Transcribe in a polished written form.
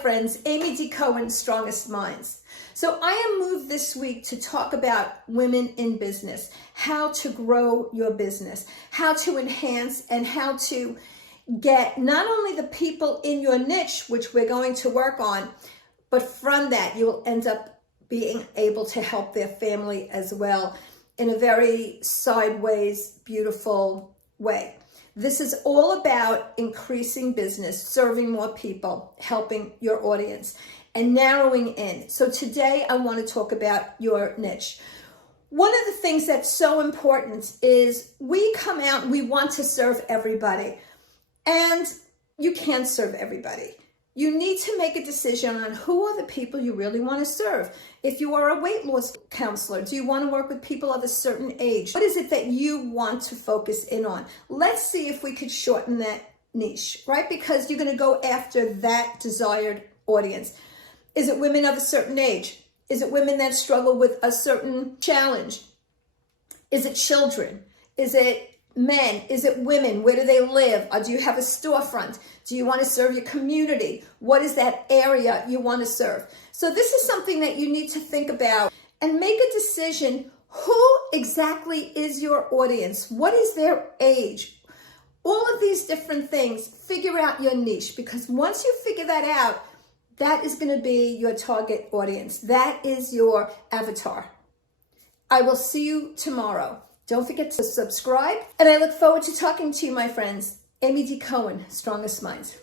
friends, Amy D. Cohen, Strongest Minds. So I am moved this week to talk about women in business, how to grow your business, how to enhance and how to get not only the people in your niche, which we're going to work on, but from that you will end up being able to help their family as well in a very sideways, beautiful way. This is all about increasing business, serving more people, helping your audience, and narrowing in. So today I want to talk about your niche. One of the things that's so important is we come out and we want to serve everybody, and you can't serve everybody. You need to make a decision on who are the people you really want to serve. If you are a weight loss counselor, do you want to work with people of a certain age? What is it that you want to focus in on? Let's see if we could shorten that niche, right? Because you're going to go after that desired audience. Is it women of a certain age? Is it women that struggle with a certain challenge? Is it children? Is it men? Is it women? Where do they live? Or do you have a storefront? Do you want to serve your community? What is that area you want to serve? So this is something that you need to think about and make a decision. Who exactly is your audience? What is their age? All of these different things, figure out your niche, because once you figure that out, that is going to be your target audience. That is your avatar. I will see you tomorrow. Don't forget to subscribe, and I look forward to talking to you, my friends. Amy D. Cohen, Strongest Minds.